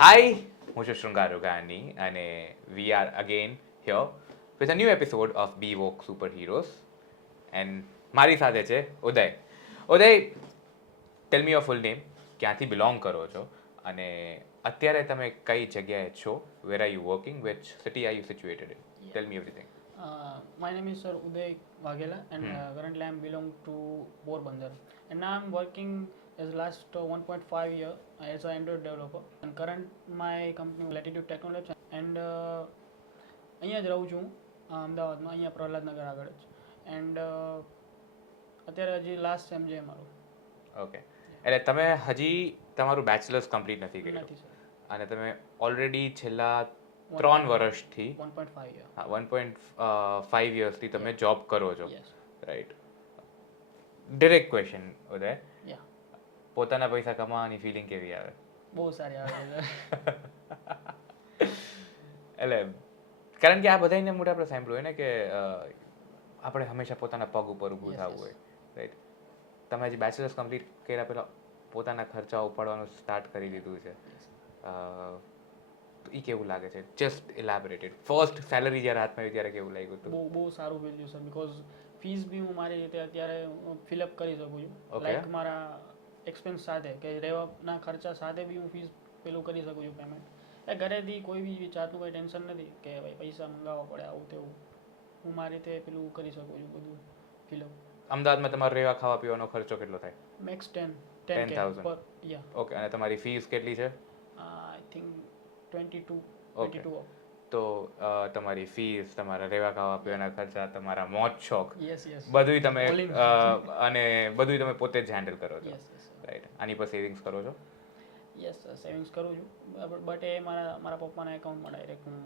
Hi, હું છું શૃંગાર રોગાની અને we are again here with a new episode of Be Woke Superheroes and મારી સાથે છે ઉદય. ઉદય, tell me your full name, ક્યાંથી બિલોંગ કરો છો અને અત્યારે તમે કઈ જગ્યાએ છો, where are you working, which city are you situated in? Tell me everything. My name is Sir Uday Waghela, and currently I am belong to Porbandar. And now I am working as last 1.5 year as an Android developer. And current my company Latitude Technology and અહીંયા જ રહું છું અમદાવાદમાં, અહીંયા પ્રહલાદનગર આગળ જ. And અત્યારે હજી લાસ્ટ સેમ છે મારું. ઓકે, એટલે તમે હજી તમારું બેચલર્સ કમ્પ્લીટ નથી કર્યું નથી સર, અને તમે ઓલરેડી છેલ્લા 3 વર્ષથી 1.5 year. હા 1.5 યર્સથી તમે જોબ કરો છો, Yes. રાઈટ? ડિરેક્ટ ક્વેશ્ચન ઉદય, Yeah. પોતાના પૈસા કમાવાની ફિલિંગ કેવી આવે? બહુ સારી આવે છે. એટલે કારણ કે આ બધાને મોટા આપણે સાંભળ્યું હોય ને કે આપણે હંમેશા પોતાના પગ ઉપર ઊભું Yes, થવું yes. હોય, રાઈટ? તમે હજી બેચલર્સ કમ્પ્લીટ કર્યા પહેલાં પોતાના ખર્ચા ઉપાડવાનું સ્ટાર્ટ કરી દીધું છે, તો એ કેવું લાગે છે? જસ્ટ ઇલેબોરેટેડ. ફર્સ્ટ સેલરી જ્યારે હાથમાં આવી ત્યારે કેવું લાગ્યું હતું? બહુ સારું ફીલ થયું સર, બિકોઝ ફીસ બી હું મારી રીતે અત્યારે ફિલઅપ કરી શકું છું. Okay. લાઈક મારા એક્સપેન્સ સાથે કે રહેવાના ખર્ચા સાથે બી હું ફીસ પેલું કરી શકું છું પેમેન્ટ. એ ઘરેથી કોઈ બી જાતનું કોઈ ટેન્શન નથી કે ભાઈ પૈસા મંગાવવા પડે આવું તેવું. હું મારી રીતે પેલું કરી શકું છું બધું ફિલઅપ. અમદાવાદમાં તમારો રહેવા ખાવા પીવાનો ખર્ચો કેટલો થાય? Max 10K 10,000. પર યા. ઓકે, અને તમારી ફીસ કેટલી છે? I think 22 Okay. 22 તો તમારી ફીસ, તમારા રહેવા ખાવા પીવાના ખર્ચા, તમારા મોજ શોખ, યસ યસ બધુંય તમે All in. અને બધુંય તમે પોતે જ હેન્ડલ કરો છો, યસ યસ રાઈટ? આની પર સેવિંગ્સ કરો છો? યસ સેવિંગ્સ કરું છું, બટ એ મારા પપ્પાના એકાઉન્ટમાં ડાયરેક્ટ હું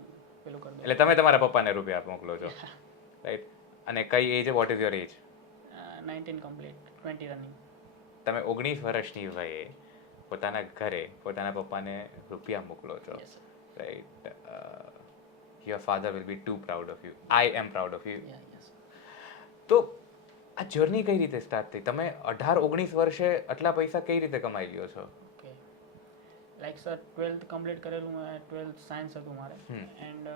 પેલું કરી દઉં. એટલે તમે તમારા પપ્પાને રૂપિયા મોકલો છો, રાઈટ? અને કઈ age? What is your age? 19 complete, 20 running. તમે 19 વર્ષની વયે પોતાના ઘરે પોતાના પપ્પાને રૂપિયા મોકલો છો, yes right? Your father will be too proud of you. I am proud of you. Yes. તો આ જર્ની કઈ રીતે સ્ટાર્ટ થઈ? તમે 18-19 વર્ષે આટલા પૈસા કઈ રીતે કમાઈ લ્યો છો? Okay, like sir 12th complete કરેલું, મેં 12th સાયન્સ હતું મારે. એન્ડ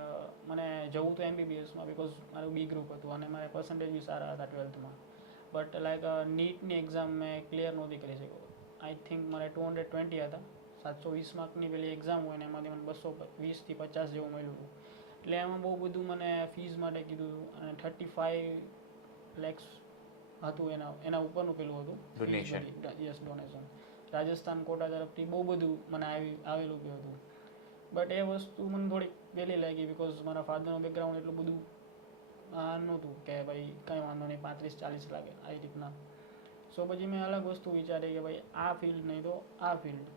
મને જવું હતું MBBSમાં, બિકોઝ મારું બી ગ્રુપ હતું અને મારા પર્સન્ટેજ બી સારા હતા 12થમાં. બટ લાઈક નીટની એક્ઝામ મેં ક્લિયર નહોતી કરી શક્યો. આઈ થિંક મારે 220 હતા. 720 માર્કની પેલી એક્ઝામ હોય ને એમાંથી મને 220 થી 50 જેવું મળ્યું હતું. એટલે એમાં બહુ બધું મને ફીસ માટે કીધું હતું અને 35 lakhs હતું, એના ઉપરનું પેલું હતું Donation. Yes, donation. Rajasthan Kota તરફથી બહુ બધું મને આવેલું બી હતું. બટ એ વસ્તુ મને થોડીક વહેલી લાગી, બિકોઝ મારા ફાધરનું બેકગ્રાઉન્ડ એટલું બધું નહોતું કે ભાઈ કંઈ વાંધો નહીં 35-40 લાગે આવી રીતના. સો પછી મેં અલગ વસ્તુ વિચારી કે ભાઈ આ ફિલ્ડ નહીં તો આ ફિલ્ડ,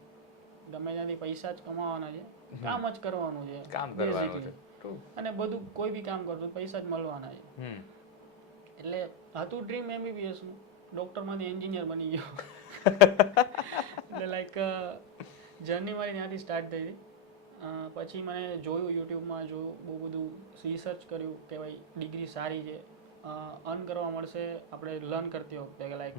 ગમે ત્યાંથી પૈસા જ કમાવાના છે, કામ જ કરવાનું છે, કામ કરવાનું basically. છે. True. અને બધું કોઈ બી કામ કરતો પૈસા જ મળવાના છે. એટલે હતું ડ્રીમ MBBSનું, ડૉક્ટરમાંથી એન્જિનિયર બની ગયો. એટલે લાઈક જર્ની મારી ત્યાંથી સ્ટાર્ટ થઈ હતી. પછી મને જોયું, યુટ્યુબમાં જોયું, બહુ બધું રિસર્ચ કર્યું કે ભાઈ ડિગ્રી સારી છે, અર્ન કરવા મળશે આપણે લર્ન કરતી વખતે, કે લાઈક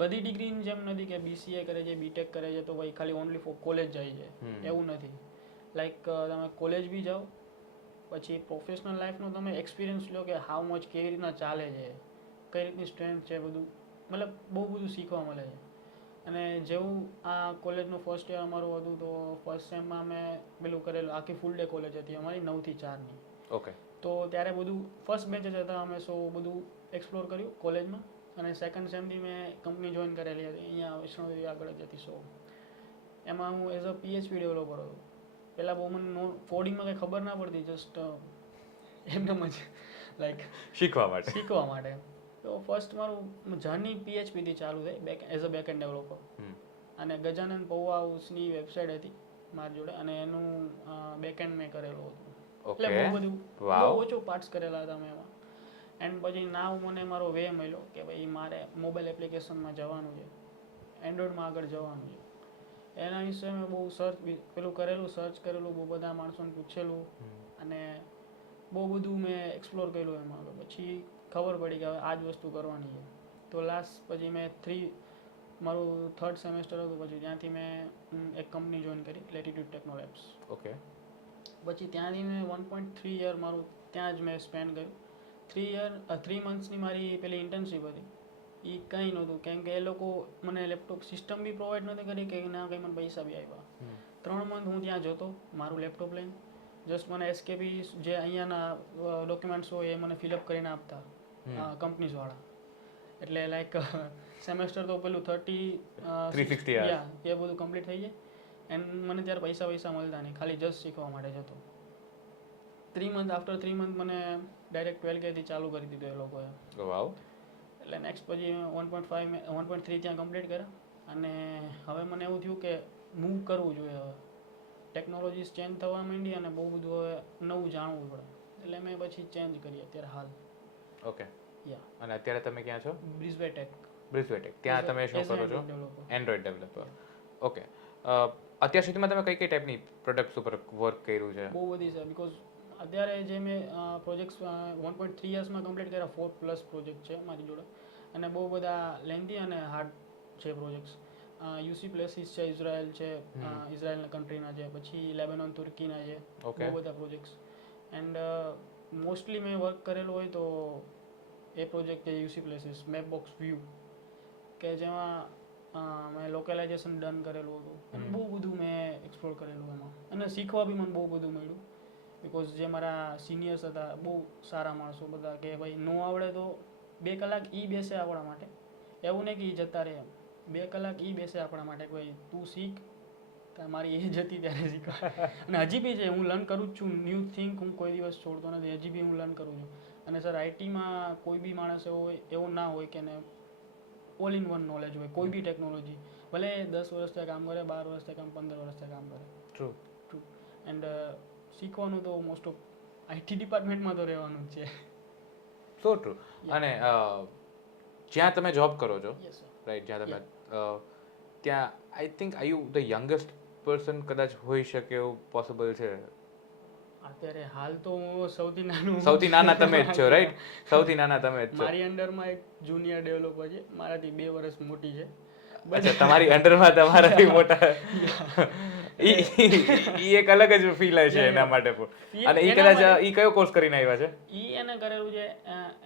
બધી ડિગ્રીની જેમ નથી કે BCA કરે છે, BTech કરે છે તો ભાઈ ખાલી ઓનલી ફોર કોલેજ જાય છે, એવું નથી. લાઈક તમે કોલેજ બી જાઓ, પછી પ્રોફેશનલ લાઈફનો તમે એક્સપિરિયન્સ લો કે હાઉ મચ કેવી રીતના ચાલે છે, કઈ રીતની સ્ટ્રેન્થ છે, બધું મતલબ બહુ બધું શીખવા મળે છે. અને જેવું આ કોલેજનું ફર્સ્ટ યર અમારું હતું, તો ફર્સ્ટ સેમમાં મેં પેલું કરેલું, આખી ફૂલ ડે કોલેજ હતી અમારી 9 થી 4ની. ઓકે. તો ત્યારે બધું ફર્સ્ટ બેચ જ હતા અમે, સો બધું એક્સપ્લોર કર્યું કોલેજમાં. અને સેકન્ડ સેમથી મેં કંપની જોઈન કરેલી હતી અહીંયા વૈષ્ણોદેવી આગળ જ હતી. સો એમાં હું એઝ અ PHP ડેવલપર હતો. પહેલાં બહુ મને કોડિંગમાં કંઈ ખબર ના પડતી, જસ્ટ એમનેમ જ લાઈક શીખવા માટે. શીખવા માટે. તો ફર્સ્ટ મારું જર્ની PHP થી ચાલુ થઈ એઝ અ બેકએન્ડ ડેવલપર. અને ગજાનંદ પૌવા હાઉસની વેબસાઇટ હતી મારી જોડે અને એનું બેકએન્ડ મેં કરેલું હતું. એટલે બહુ બધું બહુ ઓછું પાર્ટ્સ કરેલા હતા મેં એમાં. એન્ડ પછી નાવ મને મારો વે મળ્યો કે ભાઈ મારે મોબાઈલ એપ્લિકેશનમાં જવાનું છે, એન્ડ્રોઈડમાં આગળ જવાનું છે. એના વિશે મેં બહુ સર્ચ કરેલું, બહુ બધા માણસોને પૂછેલું અને બહુ બધું મેં એક્સપ્લોર કર્યું એમાં. પછી ખબર પડી કે હવે આ જ વસ્તુ કરવાની છે. તો લાસ્ટ પછી મેં મારું 3rd સેમેસ્ટર હતું, પછી ત્યાંથી મેં એક કંપની જોઈન કરી, લેટિટ્યુડ ટેકનોલેબ્સ. ઓકે. પછી ત્યાંથી મેં 1.3 યર મારું ત્યાં જ મેં સ્પેન્ડ કર્યું. 3 મંથ્સની મારી પેલી ઇન્ટર્નશીપ હતી. એ કંઈ નહોતું, કેમ કે એ લોકો મને લેપટોપ સિસ્ટમ બી પ્રોવાઈડ નહોતી કરી કે ના કંઈ મને પૈસા બી આવ્યા. 3 મંથ હું ત્યાં જતો મારું લેપટોપ લઈને, જસ્ટ મને એસકેપી જે અહીંયાના ડોક્યુમેન્ટ્સ હોય એ મને ફિલઅપ કરીને આપતા કંપનીઝવાળા. એટલે લાઈક સેમેસ્ટર તો પેલું 360 hours. એ બધું કમ્પ્લીટ થઈ જાય. એન્ડ મને ત્યારે પૈસા મળતા નહીં, ખાલી જસ્ટ શીખવા માટે જતો. 3 મંથ મને ડાયરેક્ટ 12K થી ચાલુ કરી દીધું એ લોકોએ. વાવ. એટલે નેક્સ્ટ પછી 1.3 ત્યાં કમ્પ્લીટ કર્યા. અને હવે મને એવું થયું કે મૂવ કરવું જોઈએ. હવે ટેકનોલોજીસ ચેન્જ થવા માંડી અને બહુ બધું હવે નવું જાણવું પડે. એટલે મેં પછી ચેન્જ કરી અત્યારે હાલ. ઓકે. યા. અને અત્યારે તમે ક્યાં છો? બ્રિઝવે ટેક. બ્રિઝવે ટેક. ત્યાં તમે શું કરો છો? Android developer. ઓકે. અત્યાર સુધીમાં તમે કઈ ટાઈપની પ્રોડક્ટ્સ ઉપર વર્ક કર્યું છે? બહુ બધી છે, બીકોઝ અત્યારે જે મેં પ્રોજેક્ટ્સ 1.3 યર્સમાં કમ્પ્લીટ કર્યા, 4+ પ્રોજેક્ટ છે મારી જોડે. અને બહુ બધા લેન્ધી અને હાર્ડ છે પ્રોજેક્ટ્સ. યુસી પ્લેસીસ છે, ઇઝરાયલ છે, ઇઝરાયલના કન્ટ્રીના છે, પછી લેબેનોન તુર્કીના છે, બહુ બધા પ્રોજેક્ટ્સ. એન્ડ મોસ્ટલી મેં વર્ક કરેલું હોય તો એ પ્રોજેક્ટ છે યુસી પ્લેસીસ મેપબોક્સ વ્યૂ, કે જેમાં મેં લોકલાઇઝેશન ડન કરેલું હતું. અને બહુ બધું મેં એક્સપ્લોર કરેલું એમાં, અને શીખવા બી મને બહુ બધું મળ્યું. બિકોઝ જે મારા સિનિયર્સ હતા બહુ સારા માણસો બધા, કે ભાઈ ન આવડે તો 2 કલાક બેસે આપણા માટે. એવું નહીં કે જતા રહે, 2 કલાક બેસે આપણા માટે. કોઈ તું શીખ, મારી એજ હતી ત્યારે શીખવા. અને હજી બી છે, હું લર્ન કરું જ છું. ન્યૂ થિંક હું કોઈ દિવસ છોડતો નથી, હજી બી હું લર્ન કરું છું. અને સર આઈટીમાં કોઈ બી માણસ એવો ના હોય કે ને ઓલ ઇન વન નોલેજ હોય કોઈ બી ટેકનોલોજી. ભલે 10 વર્ષથી કામ કરે, 12 વર્ષથી કામ, 15 વર્ષથી કામ કરે. ટ્રુ. એન્ડ શીખવાનું તો મોસ્ટ ઓફ આઈટી ડિપાર્ટમેન્ટમાં તો રહેવાનું જ છે. સો ટ્રુ. અને જ્યાં તમે જોબ કરો છો, યસ સર. રાઈટ, જ્યાં તમે ત્યાં I think are you the youngest person કદાચ હોઈ શકે એવું પોસિબલ છે? અત્યારે હાલ તો હું સૌથી નાના તમે જ છો, રાઈટ? સૌથી નાના તમે જ છો. મારી અંડરમાં એક જુનિયર ડેવલપર છે, મારાથી 2 વર્ષ મોટી છે. અચ્છા, તમારી અંડરમાં તમારાથી મોટા. ઈ એક અલગ જ ફીલ છે એના માટે પણ. અને ઈ કદાચ ઈ કયો કોર્સ કરીને આવ્યા છે? ઈ એને કરેલું છે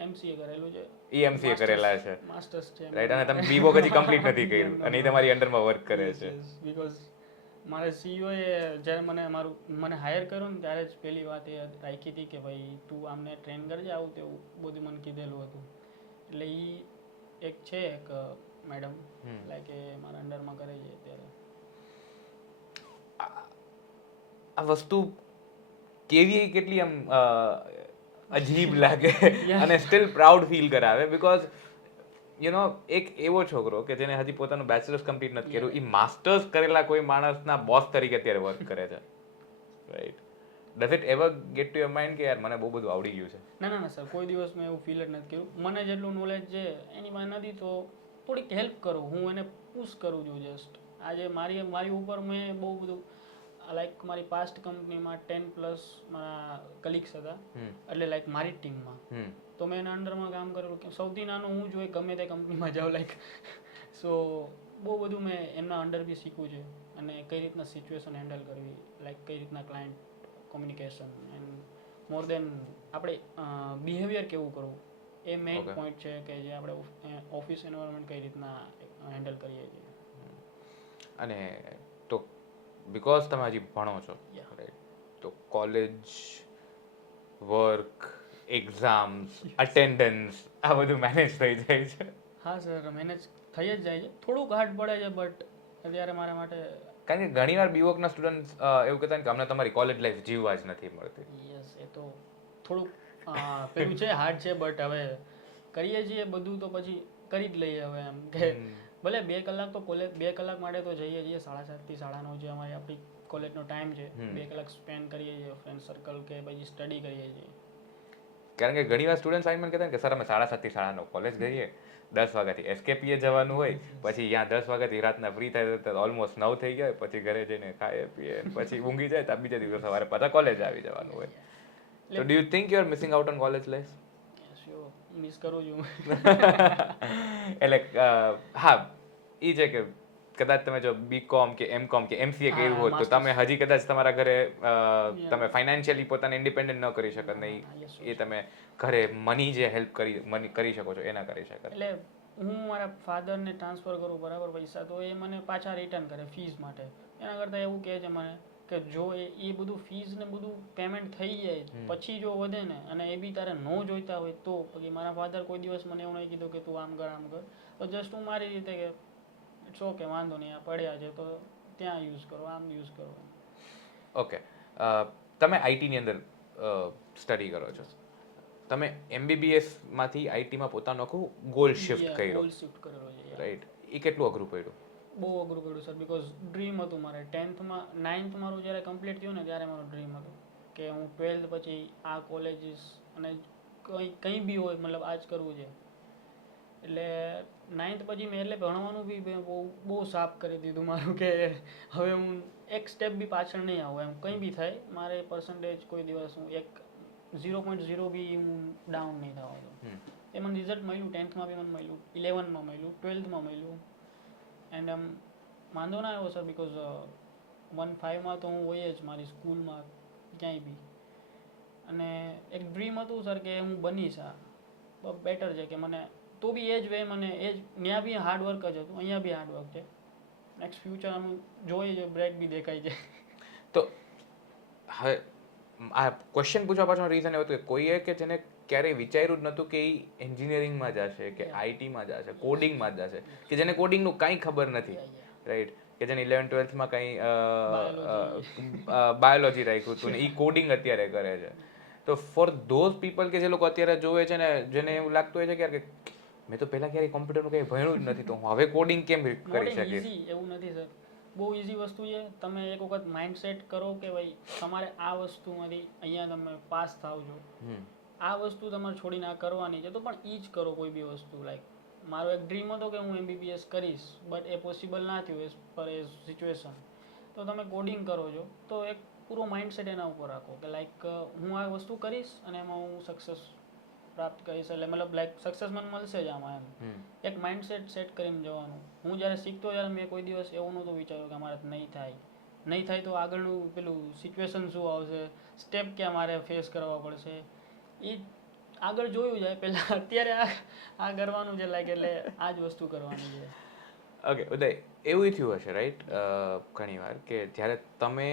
એમસીએ કરેલું છે. ઈ એમસીએ કરેલા છે, માસ્ટર્સ છે, રાઈટ. અને તમે બીબોક હજી કમ્પ્લીટ નથી કર્યું અને ઈ તમારી અંડરમાં વર્ક કરે છે. બીકોઝ મારા સીઈઓ એ જ્યારે મને હાયર કર્યો ને ત્યારે જ પહેલી વાત એ રાખી હતી કે ભાઈ તું આમને ટ્રેન કરજે, આવું તેવું બધું મને કીધેલું હતું. એટલે ઈ એક છે એક મેડમ, લાઈક એ મારા અંડરમાં કરે છે અત્યારે. આ વસ્તુ કેવી કેટલી આમ અજીબ લાગે અને સ્ટીલ પ્રાઉડ ફીલ કરાવે, બીકોઝ યુ નો એક એવો છોકરો કે જેને હજી પોતાનું બેચલર્સ કમ્પ્લીટ નથી કર્યું, એ માસ્ટર્સ કરેલા કોઈ માણસના બોસ તરીકે અત્યારે વર્ક કરે છે, right? Does it ever get to your mind કે યાર મને બહુ બધું આવડી ગયું છે? ના સર, કોઈ દિવસ મેં એવું ફીલ જ નથી કર્યું. મને જેટલું નોલેજ છે એની પાસે નથી તો થોડીક હેલ્પ કરું, હું એને પુશ કરું છું. જસ્ટ આજે મારી ઉપર મેં બહુ બધું લાઈક મારી પાસ્ટ કંપનીમાં 10+ મારા કલીગ્સ હતા, એટલે લાઈક મારી ટીમમાં તો મેં એના અંડરમાં કામ કરેલું. કે સૌથી નાનો હું જોઈએ ગમે તે કંપનીમાં જાઉં, લાઈક સો બહુ બધું મેં એમના અંડર બી શીખવું છે. અને કઈ રીતના સિચ્યુએશન હેન્ડલ કરવી, લાઈક કઈ રીતના ક્લાયન્ટ કોમ્યુનિકેશન એન્ડ મોર દેન આપણે બિહેવિયર કેવું કરવું, એ મેઇન પોઈન્ટ છે કે જે આપણે ઓફિસ એન્વાયરમેન્ટ કઈ રીતના હેન્ડલ કરીએ છીએ. અને તો બીકોઝ તમે હજી ભણો છો, રાઈટ, તો કોલેજ, વર્ક, એક્ઝામ્સ, અટેન્ડન્સ આ બધું મેનેજ થઈ જાય છે? હા સર, મેનેજ થઈ જ જાય છે. થોડુંક હાર્ડ પડે છે બટ અત્યારે મારા માટે, કારણ કે ઘણીવાર બીવોકના સ્ટુડન્ટ એવું કહેતા ને કે અમને તમારી કોલેજ લાઈફ જીવવા જ નથી મળતી. યસ, એ તો થોડુંક પેલું છે, હાર્ડ છે, બટ હવે કરીએ છીએ બધું તો પછી કરી જ લઈએ હવે. એમ કે ભલે 2 કલાક તો કોલેજ, 2 કલાક માટે તો જઈએ છીએ, 7:30 થી 9:30 જે અમારી આપણી કોલેજનો ટાઈમ છે, 2 કલાક સ્પેન્ડ કરીએ છીએ ફ્રેન્ડ સર્કલ કે પછી સ્ટડી કરીએ છીએ. કારણ કે ઘણીવાર સ્ટુડન્ટ આવીને મને કહેતા ને કે સર અમે 7:30 થી 9:30 કોલેજ કરીએ, 10 વાગ્યાથી એસકેપીએ જવાનું હોય, પછી ત્યાં 10 વાગ્યાથી રાતના ફ્રી થાય તો ઓલમોસ્ટ 9 થઈ ગયા, પછી ઘરે જઈને ખાઈએ પીએ પછી ઊંઘી જાય તો બીજા દિવસે સવારે પાછા કોલેજ આવી જવાનું હોય. So do you think you are missing out on college life? Sure, miss કરું છું. એટલે હા, એ છે કે કદાચ તમે જો બીકોમ કે એમકોમ કે એમસીએ કર્યું હોત તો તમે હજી કદાચ તમારા ઘરે તમે ફાઇનાન્શિયલી પોતાને ઇન્ડિપેન્ડન્ટ ન કરી શકત નહીં, એ તમે ઘરે મની જે હેલ્પ કરી શકો છો એના કરી શકત. એટલે હું મારા ફાધરને ટ્રાન્સફર કરું બરાબર પૈસા, તો એ મને પાછા રિટર્ન કરે ફીસ માટે. એના કરતાં એવું કહે છે મને કે જો એ બધું ફીસ ને બધું પેમેન્ટ થઈ જાય પછી જો વધે ને, અને એ બી તારે ન જોઈતા હોય તો, પછી મારા ફાધર કોઈ દિવસ મને એવું નહીં કીધું કે તું આમ કર, તો જસ્ટ હું મારી રીતે કે ઇટ્સ ઓકે, વાંધો નહીં, આ પડ્યા છે તો ત્યાં યુઝ કરો, આમ યુઝ કરો. ઓકે, તમે આઈટીની અંદર સ્ટડી કરો છો, તમે એમબીબીએસમાંથી આઈટીમાં પોતાનો આખું ગોલ શિફ્ટ કર્યો, રાઈટ? એ કેટલું અઘરું પડ્યું? બહુ અઘરું પડ્યું સર, બિકોઝ ડ્રીમ હતું મારે. 9th મારું જ્યારે કમ્પ્લીટ થયું ને ત્યારે મારું ડ્રીમ હતું કે હું 12th પછી આ કોલેજીસ અને કંઈ બી હોય મતલબ આ જ કરવું છે. એટલે 9th પછી મેં એટલે ભણવાનું બી બહુ સાફ કરી દીધું મારું કે હવે હું એક સ્ટેપ બી પાછળ નહીં આવું, એમ કંઈ બી થાય મારે પર્સન્ટેજ કોઈ દિવસ હું 0.0 બી હું ડાઉન નહીં થવા દઉં. એ મને રિઝલ્ટ મળ્યું, 10thમાં બી મને મળ્યું, 11માં મળ્યું, 12thમાં મળ્યું. એન્ડ વાંધો ના આવ્યો સર, બિકોઝ 1.5માં તો હું હોય જ મારી સ્કૂલમાં ક્યાંય બી. અને એક ડ્રીમ હતું સર કે હું બનીશ આ બેટર છે કે મને તો બી એ જ વે, મને એ જ ત્યાં બી હાર્ડવર્ક જ હતું, અહીંયા બી હાર્ડવર્ક છે. નેક્સ્ટ ફ્યુચર આમ જોઈએ છે, બ્રેક બી દેખાય છે. તો હવે આ ક્વેશ્ચન પૂછવા પાછળનો રીઝન એવું હતું કે કોઈએ કે જેને ક્યારેય વિચાર્યું જ નહોતું કે એ એન્જિનિયરિંગમાં જશે કે આઈટીમાં જશે, કોડિંગમાં જશે, કે જેને કોડિંગનું કાંઈ ખબર નથી, રાઈટ? કે જેને 11th-12thમાં કંઈ બાયોલોજી રાખ્યું હતું ને એ કોડિંગ અત્યારે કરે છે. તો ફોર ધોઝ પીપલ કે જે લોકો અત્યારે જોવે છે ને, જેને એવું લાગતું હોય છે કે મેં તો પહેલાં ક્યારેય કોમ્પ્યુટરનું કંઈ ભણ્યું જ નથી, તો હું હવે કોડિંગ કેમ કરી શકીશ? એવું નથી સર, બહુ ઇઝી વસ્તુ છે. તમે એક વખત માઇન્ડ સેટ કરો કે ભાઈ તમારે આ વસ્તુમાંથી અહીંયા તમે પાસ થાવ છો, આ વસ્તુ તમારે છોડીને આ કરવાની છે, તો પણ એ જ કરો કોઈ બી વસ્તુ. લાઈક મારો એક ડ્રીમ હતો કે હું એમબીબીએસ કરીશ, બટ એ પોસિબલ ના થયું એઝ પર એ સિચ્યુએશન. તો તમે કોડિંગ કરો છો તો એક પૂરો માઇન્ડસેટ એના ઉપર રાખો કે લાઈક હું આ વસ્તુ કરીશ અને એમાં હું સક્સેસ પ્રાપ્ત કરીશ, એટલે મતલબ લાઈક સક્સેસ મને મળશે જ આમાં એમ. એક માઇન્ડસેટ સેટ કરીને જવાનું. હું જ્યારે શીખતો ત્યારે મેં કોઈ દિવસ એવું નહોતું વિચાર્યું કે અમારે નહીં થાય તો આગળનું પેલું સિચ્યુએશન શું આવશે, સ્ટેપ ક્યાં મારે ફેસ કરવા પડશે, એ આગળ જોયું જાય પહેલાં. અત્યારે આ કરવાનું છે લાઈક, એટલે આ જ વસ્તુ કરવાની છે. ઓકે ઉદય, એવું થયું હશે રાઈટ ઘણીવાર કે જ્યારે તમે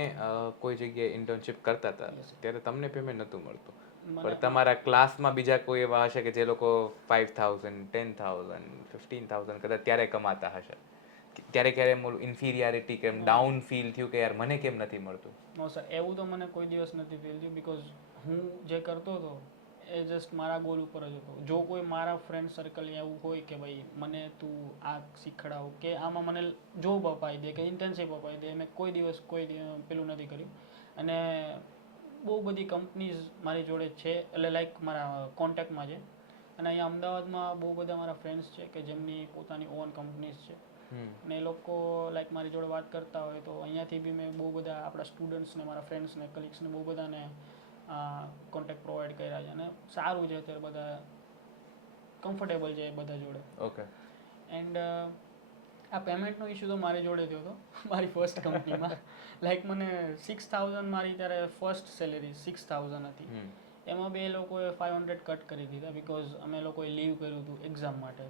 કોઈ જગ્યાએ ઇન્ટર્નશિપ કરતા હતા ત્યારે તમને પેમેન્ટ નહોતું મળતું, પણ તમારા ક્લાસમાં બીજા કોઈ એવા હશે કે જે લોકો 5,000, 10,000, 15,000 કદાચ ત્યારે કમાતા હશે, ત્યારે ક્યારે ઇન્ફિરિયારિટી કેમ ડાઉન ફીલ થયું કે યાર મને કેમ નથી મળતું? નો સર, એવું તો મને કોઈ દિવસ નથી ફીલ થયું, બિકોઝ હું જે કરતો હતો એ જસ્ટ મારા ગોલ ઉપર જ હતો. જો કોઈ મારા ફ્રેન્ડ સર્કલ એવું હોય કે ભાઈ મને તું આ શીખડાવ કે આમાં મને જોબ અપાઈ દે કે ઇન્ટર્નશિપ અપાઈ દે, મેં કોઈ દિવસ પેલું નથી કર્યું. અને બહુ બધી કંપનીઝ મારી જોડે છે, એટલે લાઈક મારા કોન્ટેક્ટમાં છે. અને અહીંયા અમદાવાદમાં બહુ બધા મારા ફ્રેન્ડ્સ છે કે જેમની પોતાની ઓન કંપનીઝ છે, અને એ લોકો લાઈક મારી જોડે વાત કરતા હોય તો અહીંયાથી બી મેં બહુ બધા આપણા સ્ટુડન્ટ્સને, મારા ફ્રેન્ડ્સને, કલીગ્સને બહુ બધાને કોન્ટેક્ટ પ્રોવાઈડ કર્યા છે. અને સારું છે, અત્યારે બધા કમ્ફર્ટેબલ છે બધા જોડે. ઓકે. એન્ડ આ પેમેન્ટનો ઇશ્યુ તો મારી જોડે થયો હતો મારી ફર્સ્ટ કંપનીમાં. લાઈક મને 6,000 મારી ત્યારે ફર્સ્ટ સેલેરી 6,000 હતી, એમાં બી એ લોકોએ 500 કટ કરી દીધા બિકોઝ અમે લોકોએ લીવ કર્યું હતું એક્ઝામ માટે.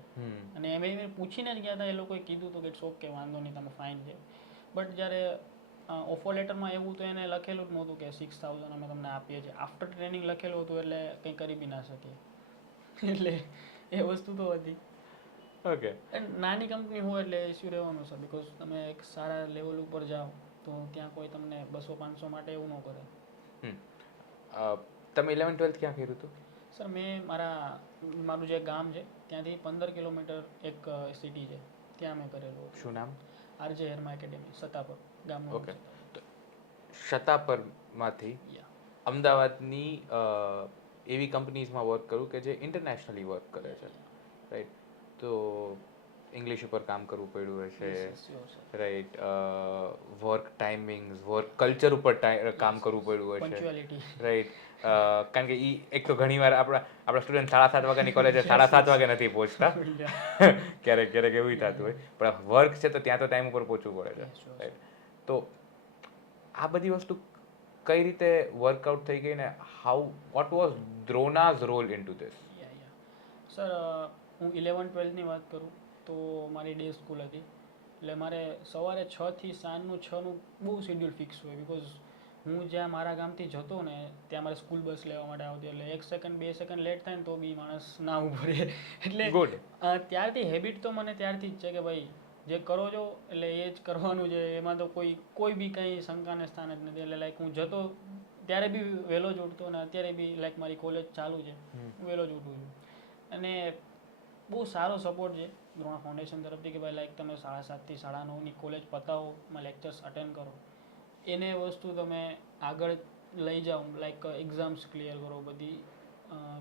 અને એમ પૂછીને જ ગયા હતા, એ લોકોએ કીધું હતું કે ઇટ્સ ઓકે, વાંધો નહીં, તમે ફાઇન છે. બટ જ્યારે ઓફર લેટરમાં એવું તો એને લખેલું જ નહોતું કે 6,000 અમે તમને આપીએ છીએ. આફ્ટર ટ્રેનિંગ લખેલું હતું, એટલે કંઈ કરી બી ના શકીએ. એટલે એ વસ્તુ તો હતી. ઓકે. નાની કંપની હોય એટલે ઇસ્યુ રહેવાનું છે, બિકોઝ તમે એક સારા લેવલ ઉપર જાઓ તો ત્યાં કોઈ તમને 200-500 માટે એવું ન કરે. તમે 11th-12th ક્યાં કર્યું હતું? સર મેં મારું જે ગામ છે ત્યાંથી 15 કિલોમીટર એક સિટી છે, ત્યાં મેં કરેલું. શું નામ? આરજે હેરમા એકેડેમી, સતાપર ગામનું. ઓકે. સતાપરમાંથી અમદાવાદની એવી કંપનીઝમાં વર્ક કરું કે જે ઇન્ટરનેશનલી વર્ક કરે છે, રાઈટ? તો ઇંગ્લિશ ઉપર કામ કરવું પડ્યું હશે, Yes, sure, sir. Right, work timings, work culture ઉપર કામ કરવું પડ્યું હશે, Punctuality. રાઈટ. કારણ કે એક તો ઘણીવાર આપણા સ્ટુડન્ટ 7:30 વાગ્યાની કોલેજે 7:30 વાગે નથી પહોંચતા. ક્યારેક ક્યારેક એવું થતું હોય, પણ વર્ક છે તો ત્યાં તો ટાઈમ ઉપર પહોંચવું પડે છે, Yes, sure, રાઈટ. તો આ બધી વસ્તુ કઈ રીતે વર્કઆઉટ થઈ ગઈ ને what was Drona's role into this? Sir, હું 11-12ની વાત કરું તો મારી ડે સ્કૂલ હતી, એટલે મારે સવારે 6 થી સાંજનું 6નું બહુ શેડ્યુલ ફિક્સ હોય, બિકોઝ હું જ્યાં મારા ગામથી જતો ને ત્યાં મારે સ્કૂલ બસ લેવા માટે આવતી, એટલે 1 સેકન્ડ 2 સેકન્ડ લેટ થાય ને તો બી માણસ ના ઊભો રહે. એટલે ગુડ. ત્યારથી હેબિટ તો મને ત્યારથી જ છે કે ભાઈ જે કરો છો એટલે એ જ કરવાનું છે, એમાં તો કોઈ બી કંઈ શંકાને સ્થાન જ નથી. એટલે લાઈક હું જતો ત્યારે બી વહેલો જ ઉઠતો અને અત્યારે બી લાઈક મારી કોલેજ ચાલુ છે, હું વહેલો જ ઉઠું છું. અને બહુ સારો સપોર્ટ છે દ્રોણા ફાઉન્ડેશન તરફથી કે ભાઈ લાઈક તમે 7:30 થી 9:30ની કોલેજ પતાવો, માં લેક્ચર્સ અટેન્ડ કરો, એને વસ્તુ તમે આગળ લઈ જાઓ, લાઈક એક્ઝામ્સ ક્લિયર કરો, બધી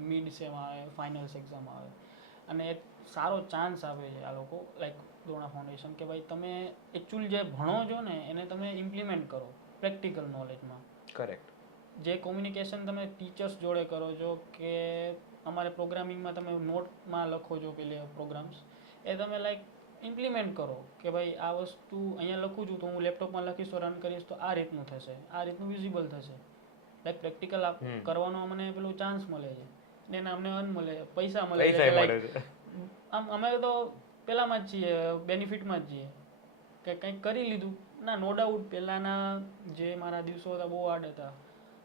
મિડ સેમ આવે, ફાઇનલ્સ એક્ઝામ આવે, અને એક સારો ચાન્સ આપે છે આ લોકો લાઈક દ્રોણા ફાઉન્ડેશન કે ભાઈ તમે એકચ્યુઅલ જે ભણો છો ને એને તમે ઇમ્પ્લિમેન્ટ કરો પ્રેક્ટિકલ નોલેજમાં. કરેક્ટ. જે કોમ્યુનિકેશન તમે ટીચર્સ જોડે કરો છો કે અમારે પ્રોગ્રામિંગમાં તમે નોટમાં લખો છો પેલી પ્રોગ્રામ્સ, એ તમે લાઈક ઇમ્પ્લિમેન્ટ કરો કે ભાઈ આ વસ્તુ અહીંયા લખું છું તો હું લેપટોપમાં લખીશ તો રન કરીશ તો આ રીતનું થશે, આ રીતનું વિઝિબલ થશે. લાઈક પ્રેક્ટિકલ કરવાનો અમને પેલું ચાન્સ મળે છે ને એના અમને અન મળે, પૈસા મળે છે. લાઈક આમ અમે તો પેલામાં જ છીએ, બેનિફિટમાં જ છીએ કે કંઈક કરી લીધું ના. નો ડાઉટ પહેલાંના જે મારા દિવસો હતા બહુ હાર્ડ હતા,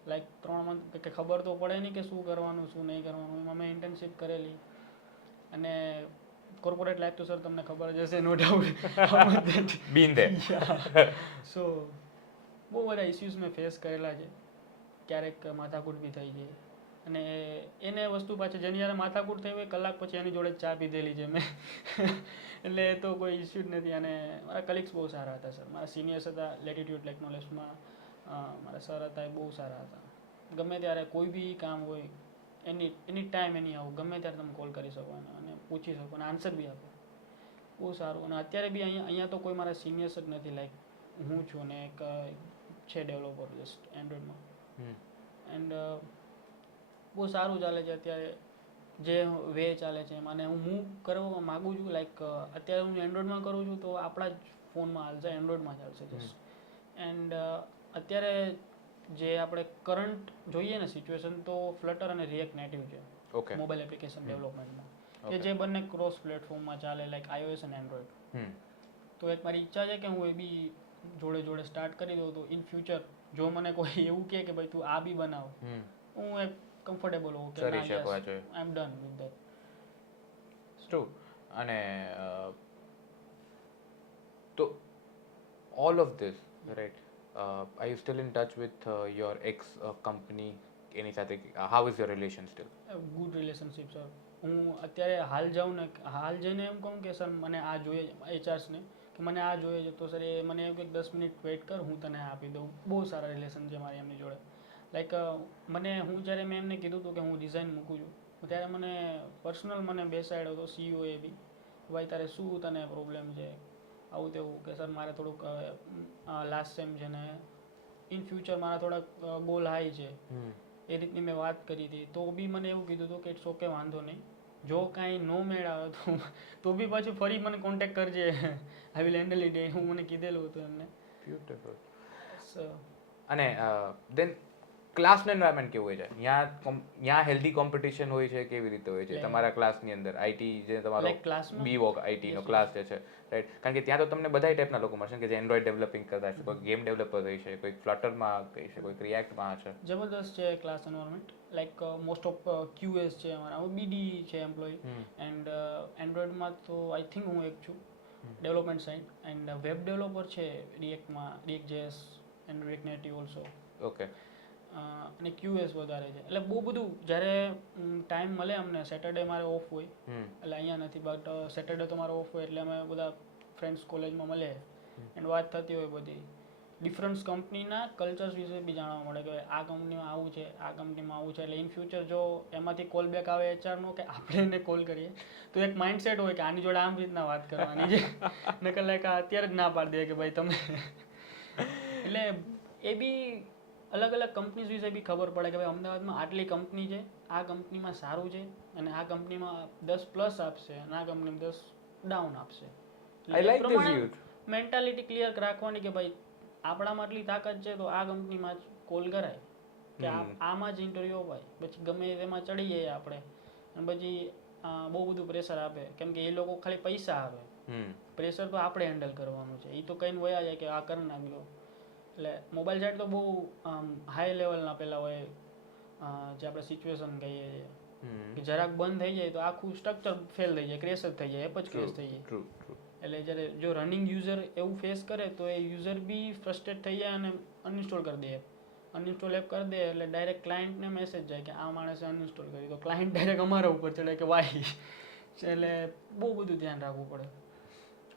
લાઈક 3 મંથ કે ખબર તો પડે નહીં કે શું કરવાનું શું નહીં કરવાનું. એમાં મેં ઇન્ટર્નશીપ કરેલી અને કોર્પોરેટ લાઈફ તો સર તમને ખબર જ હશે, નો ડાઉટ. Bin there. સો બહુ બધા ઇસ્યુઝ મેં ફેસ કરેલા છે, ક્યારેક માથાકૂટ બી થઈ જાય, અને એને વસ્તુ પાછી જેની જ્યારે માથાકૂટ થઈ હોય કલાક પછી એની જોડે ચા પીધેલી છે મેં. એટલે એ તો કોઈ ઇસ્યુ જ નથી. અને મારા કલીગ્સ બહુ સારા હતા સર, મારા સિનિયર્સ હતા લેટિટ્યૂડ ટેકનોલોજીમાં, મારા સર હતા એ બહુ સારા હતા. ગમે ત્યારે કોઈ બી કામ હોય એની ટાઈમ એની આવું ગમે ત્યારે તમે કોલ કરી શકો અને પૂછી શકો અને આન્સર બી આપો, બહુ સારું. અને અત્યારે બી અહીંયા તો કોઈ મારા સિનિયર્સ જ નથી, લાઈક હું છું ને એક છે ડેવલપર જસ્ટ એન્ડ્રોઈડમાં, એન્ડ બહુ સારું ચાલે છે અત્યારે જે વે ચાલે છે એમાં. અને હું મૂવ કરવા માગું છું, લાઈક અત્યારે હું એન્ડ્રોઈડમાં કરું છું તો આપણા જ ફોનમાં હાલશે, એન્ડ્રોઈડમાં ચાલશે જસ્ટ. એન્ડ અત્યારે જે આપણે કરંટ જોઈએ ને સિચ્યુએશન તો ફ્લટર અને રિએક્ટ નેટિવ છે મોબાઈલ એપ્લિકેશન ડેવલપમેન્ટમાં, કે જે બંને ક્રોસ પ્લેટફોર્મમાં ચાલે, લાઈક iOS અને એન્ડ્રોઈડ. તો એક મારી ઈચ્છા છે કે હું એ બી જોડે જોડે સ્ટાર્ટ કરી દઉં, તો ઇન ફ્યુચર જો મને કોઈ એવું કહે કે ભાઈ તું આ બી બનાવ, હું એક કમ્ફર્ટેબલ હોઉં કે ના, yes I am done with that. True. અને તો all of this, right, are you still in touch with your ex company? એની સાથે how is your relation still? Good relationship sir. હું અત્યારે હાલ જાઉં ને, હાલ જઈને એમ કહું કે સર મને આ જોઈએ, એચઆર્સને કે મને આ જોઈએ છે, તો સર એ મને એવું કે 10 મિનિટ વેઇટ કર હું તને આપી દઉં. બહુ સારા રિલેશન છે મારી એમની જોડે. લાઈક હું જ્યારે મેં એમને કીધું હતું કે હું ડિઝાઇન મૂકું છું ત્યારે મને પર્સનલ મને બેસાડ્યો હતો સીઈઓએ બી, ભાઈ તારે શું તને પ્રોબ્લેમ છે આવું તેવું, કે સર મારે થોડુંક લાસ્ટ સેમ છે ને ઇન ફ્યુચર મારા થોડાક ગોલ હાઈ છે, એ રીતની મેં વાત કરી હતી. તો બી મને એવું કીધું હતું કે ઇટ્સ ઓકે, વાંધો નહીં, જો કાંઈ નો મેળ આવે તો બી પાછું ફરી મને કોન્ટેક્ટ કરજે, આઈ વિલ હેન્ડલ ઇટ, હું મને કીધેલું હતું એમને. બ્યુટીફુલ. અને દેન ક્લાસનું એન્વાયરમેન્ટ કેવું હોય છે? ત્યાં હેલ્ધી કોમ્પિટિશન હોય છે, કેવી રીતે હોય છે તમારા ક્લાસની અંદર? આઈટી જે તમારો બીવોક આઈટીનો ક્લાસ જે છે, રાઈટ, કારણ કે ત્યાં તો તમને બધા ટાઈપના લોકો મળશે કે જે એન્ડ્રોઈડ ડેવલપિંગ કરતા છે, કોઈ ગેમ ડેવલપર રહી છે, કોઈ ફ્લટરમાં કહી છે, કોઈ રિએક્ટમાં છે. જબરદસ્ત છે class environment. Like most of QS છે અમારા, BD છે એમ્પ્લોય, એન્ડ એન્ડ્રોઈડમાં તો આઈ થિંક હું એક છું development side, and web developer છે રિએક્ટમાં, React.js and React Native also. Okay. અને QS વધારે છે. એટલે બહુ બધું જ્યારે ટાઈમ મળે અમને, સેટરડે મારે ઓફ હોય, એટલે અહીંયા નથી, બટ સેટરડે તો મારો ઓફ હોય એટલે અમે બધા ફ્રેન્ડ્સ કોલેજમાં મળે એન્ડ વાત થતી હોય બધી. ડિફરન્સ કંપનીના કલ્ચર્સ વિશે બી જાણવા મળે કે આ કંપનીમાં આવું છે, આ કંપનીમાં આવું છે. એટલે ઇન ફ્યુચર જો એમાંથી કોલ બેક આવે એચઆરનો કે આપણે એને કોલ કરીએ તો એક માઇન્ડસેટ હોય કે આની જોડે આમ રીતના વાત કરવાની છે. નકર લાઈક અત્યારે જ ના પાડી દે કે ભાઈ તમે એટલે એ બી અલગ અલગ કંપનીઝ વિશે બી ખબર પડે કે ભાઈ અમદાવાદમાં આટલી કંપની છે, આ કંપનીમાં સારું છે અને આ કંપનીમાં 10+ આપશે અને આ કંપનીમાં 10 ડાઉન આપશે. I like this youth. Mentality clear રાખવાની કે ભાઈ આપણામાં આટલી તાકાત છે તો આ કંપનીમાં જ કોલ કરાય કે આમાં જ ઇન્ટરવ્યુ અપાય. પછી ગમે તેમાં ચડી જઈએ આપણે અને પછી બહુ બધું પ્રેશર આપે કેમ કે એ લોકો ખાલી પૈસા આપે, પ્રેશર તો આપણે હેન્ડલ કરવાનું છે. એ તો કઈને વયા જાય કે આ કરી નાખજો. એટલે મોબાઈલ સાઇડ તો બહુ હાઈ લેવલના પેલા હોય જે આપણે સિચ્યુએશન કહીએ છીએ કે જરાક બંધ થઈ જાય તો આખું સ્ટ્રક્ચર ફેલ થઈ જાય, ક્રેશ જ થઈ જાય, એપ જ ક્રેશ થઈ જાય. એટલે જ્યારે જો રનિંગ યુઝર એવું ફેસ કરે તો એ યુઝર બી ફ્રસ્ટ્રેટ થઈ જાય અને અનઇન્સ્ટોલ કરી દે એપ. અનઇન્સ્ટોલ એપ કરી દે એટલે ડાયરેક્ટ ક્લાયન્ટને મેસેજ જાય કે આ માણસે અનઇન્સ્ટોલ કરી, તો ક્લાયન્ટ ડાયરેક્ટ અમારા ઉપર ચડે કે વાય. એટલે બહુ બધું ધ્યાન રાખવું પડે.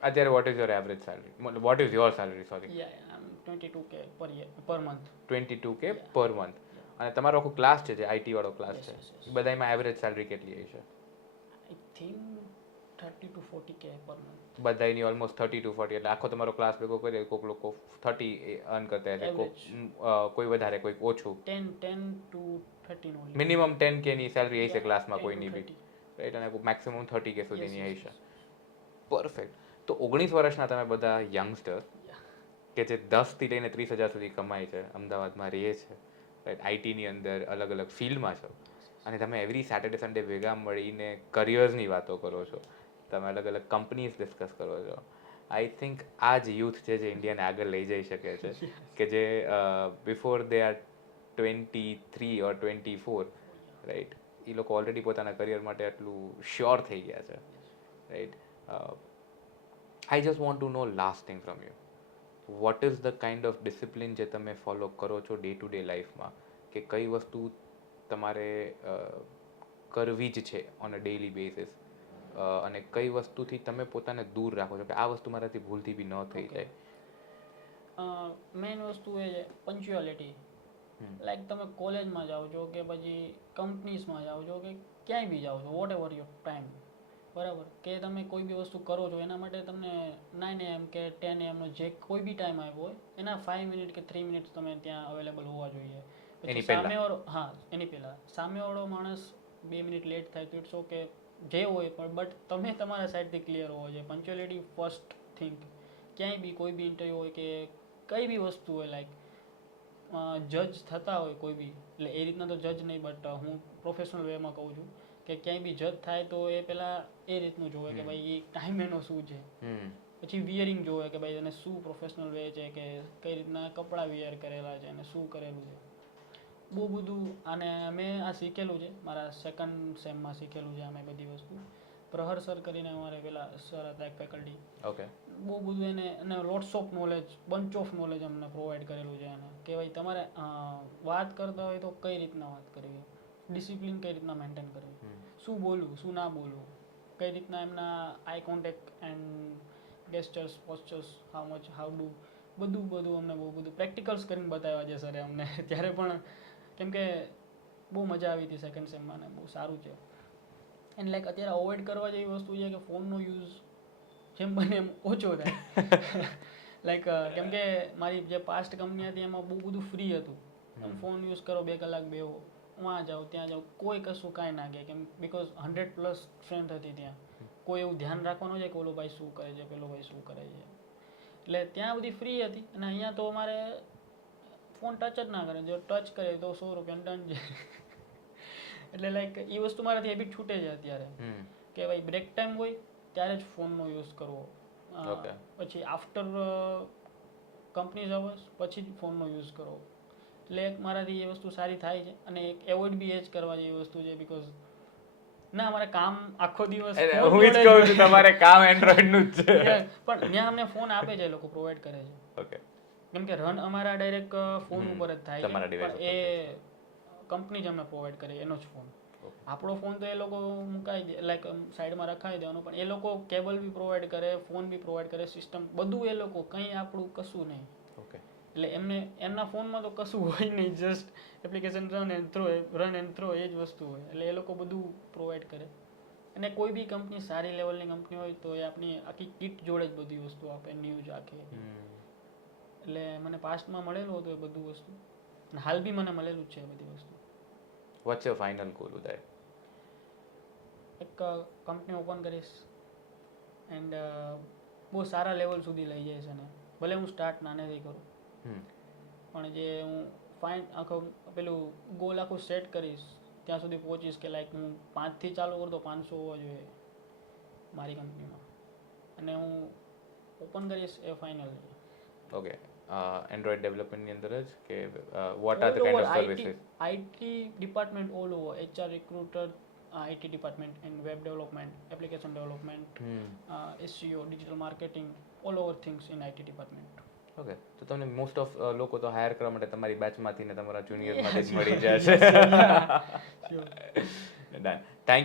અત્યારે what is your average salary? What is your salary, sorry? Yeah, I'm 22K per month. 22K per month. અને તમારો આખો ક્લાસ છે જે આઈટી વાળો ક્લાસ છે, બધામાં એવરેજ સેલરી કેટલી હશે? I think 30 to 40K per month. બધાની ઓલમોસ્ટ 30 to 40, એટલે આખો તમારો ક્લાસ ભેગો કરીએ કોઈક લોકો 30 અર્ન કરતા હશે, કોઈ વધારે કોઈક ઓછું. 10 to 13 only. મિનિમમ 10K ની સેલરી હશે ક્લાસમાં કોઈની બી, રાઈટ? અને મેક્સિમમ 30K સુધીની હશે. પરફેક્ટ. તો 19 વર્ષના તમે બધા યંગસ્ટર કે જે 10 થી લઈને 30,000 સુધી કમાય છે, અમદાવાદમાં રહે છે, રાઈટ, આઈટીની અંદર અલગ અલગ ફિલ્ડમાં છો, અને તમે એવરી સેટરડે સન્ડે ભેગા મળીને કરિયર્સની વાતો કરો છો, તમે અલગ અલગ કંપનીઝ ડિસ્કસ કરો છો. આઈ થિંક આ જ યુથ છે જે ઇન્ડિયાને આગળ લઈ જઈ શકે છે, કે જે before they are 23 or 24, right, એ લોકો ઓલરેડી પોતાના કરિયર માટે આટલું શ્યોર થઈ ગયા છે, right. I just want to know last thing from you. What is the kind of discipline જે તમે ફોલો કરો છો ડે ટુ ડે લાઈફમાં, કે કઈ વસ્તુ તમારે કરવી જ છે ઓન અ ડેઇલી બેસિસ, અને કઈ વસ્તુથી તમે પોતાને દૂર રાખો છો કે આ વસ્તુ મારાથી ભૂલથી બી ન થઈ જાય? મેઇન વસ્તુ એ છે પંચ્યુઆલિટી. લાઈક તમે કોલેજમાં જાઓ છો કે પછી કંપનીઝમાં જાઓ છો કે ક્યાંય બી જાઓ છો, વોટ એવર યોર ટાઈમ, બરાબર, કે તમે કોઈ બી વસ્તુ કરો છો એના માટે તમને 9 AM કે 10 AM નો જે કોઈ બી ટાઈમ આવ્યો હોય એના 5 મિનિટ કે 3 મિનિટ તમે ત્યાં અવેલેબલ હોવા જોઈએ. પછી સામેવાળો, હા, એની પહેલાં સામેવાળો માણસ 2 મિનિટ લેટ થાય તો ઇટ્સ ઓકે, જે હોય, પણ બટ તમે તમારા સાઈડથી ક્લિયર હોવો જોઈએ. Punctuality first thing. ક્યાંય બી કોઈ બી ઇન્ટરવ્યૂ હોય કે કઈ બી વસ્તુ હોય, લાઈક જજ થતા હોય કોઈ બી, એટલે એ રીતના તો જજ નહીં, બટ હું પ્રોફેશનલ વેમાં કહું છું કે ક્યાંય બી જજ થાય તો એ પહેલાં એ રીતનું જોવે કે ભાઈ એ ટાઈમ એનો શું છે. પછી વિયરિંગ જોવે કે ભાઈ એને શું પ્રોફેશનલ વે છે, કે કઈ રીતના કપડાં વિયર કરેલા છે અને શું કરેલું છે. બહુ બધું આને મેં આ શીખેલું છે, મારા સેકન્ડ સેમમાં શીખેલું છે આ મેં બધી વસ્તુ. પ્રહર સર કરીને અમારે પેલા સર હતા એક ફેકલ્ટી, ઓકે, બહુ બધું એને lots of knowledge, bunch of knowledge અમને પ્રોવાઈડ કરેલું છે એને, કે ભાઈ તમારે વાત કરતા હોય તો કઈ રીતના વાત કરવી, ડિસિપ્લિન કઈ રીતના મેન્ટેન કરવી, શું બોલવું, શું ના બોલવું, કઈ રીતના એમના eye contact and gestures, postures, how do, બધું અમને બહુ બધું પ્રેક્ટિકલ્સ કરીને બતાવ્યા છે સરે અમને ત્યારે. પણ કેમ કે બહુ મજા આવી હતી સેકન્ડ સેમમાં ને બહુ સારું છે. એન્ડ લાઈક અત્યારે અવોઇડ કરવા જેવી વસ્તુ છે કે ફોનનો યુઝ જેમ બને એમ ઓછો થાય. લાઈક કેમ કે મારી જે પાસ્ટ કંપની હતી એમાં બહુ બધું ફ્રી હતું. તમે ફોન યુઝ કરો, 2 કલાક બેહો, વहाँ જાઓ ત્યાં જાઓ, કોઈ કશું કાંઈ ના કહે, કેમ બિકોઝ 100+ સ્ટ્રેન્થ હતી ત્યાં. કોઈ એવું ધ્યાન રાખવાનું છે કે ઓલો ભાઈ શું કરે છે, પેલો ભાઈ શું કરે છે. એટલે ત્યાં બધી ફ્રી હતી. અને અહીંયા તો અમારે ફોન ટચ જ ના કરે, જો ટચ કરે તો 100 રૂપિયાનું દંડ છે. એટલે લાઈક એ વસ્તુ મારાથી હેબિટ છૂટે છે અત્યારે, કે ભાઈ બ્રેક ટાઈમ હોય ત્યારે જ ફોનનો યુઝ કરવો, પછી આફ્ટર કંપનીઝ અવર્સ પછી જ ફોનનો યુઝ કરવો. એટલે એક મારાથી એ વસ્તુ સારી થાય છે. અને એક એવોઇડ બી એ જ કરવા જેવી વસ્તુ છે, બિકોઝ ના અમારે કામ આખો દિવસ હું જ કહું છું તમારે કામ એન્ડ્રોઈડ નું જ છે, પણ ત્યાં અમને ફોન આપે છે, લોકો પ્રોવાઈડ કરે છે. ઓકે, કેમ કે રન અમારા ડાયરેક્ટ ફોન ઉપર જ થાય છે, પણ એ કંપની જ અમને પ્રોવાઈડ કરે એનો જ ફોન. આપણો ફોન તો એ લોકો મુકાઈ દે, લાઈક સાઈડમાં રખાવી દેવાનો, પણ એ લોકો કેબલ બી પ્રોવાઈડ કરે, ફોન બી પ્રોવાઈડ કરે, સિસ્ટમ બધું એ લોકો, કંઈ આપણું કશું નહીં. ઓકે, એટલે એમને એમના ફોનમાં તો કશું હોય નહીં, just application run and throw એ જ વસ્તુ હોય. એટલે એ લોકો બધું પ્રોવાઈડ કરે. અને કોઈ બી કંપની સારી લેવલની કંપની હોય તો એ આપણી આખી કિટ જોડે જ બધી વસ્તુ આપે, ન્યૂઝ આખી. એટલે મને પાસ્ટમાં મળેલું હતું એ બધું વસ્તુ, અને હાલ બી મને મળેલું જ છે એ બધી વસ્તુ. વોટ્સ યોર ફાઇનલ ગોલ ઉદય? એક કંપની ઓપન કરીશ એન્ડ બહુ સારા લેવલ સુધી લઈ જઈશ. અને ભલે હું સ્ટાર્ટ નાનેથી કરું, પણ જે હું આખો પેલું ગોલ આખું સેટ કરીશ ત્યાં સુધી પહોંચીશ કે લાઈક હું 5થી ચાલુ કરું તો 500 હોવા જોઈએ મારી કંપનીમાં, અને હું ઓપન કરીશ એ ફાઇનલ. ઓકે, એન્ડ્રોઈડ ડેવલપમેન્ટની અંદર જ કે what are the kind of services? IT department all over, HR, recruiter, IT department and web development, application development, SEO, digital marketing, all over things in IT department. Okay, તો તમને most of લોકો તો higher કરવા માટે તમારી બેચમાંથી ને તમારા જુનિયરમાંથી જ મળી જશે. ડન. થેન્ક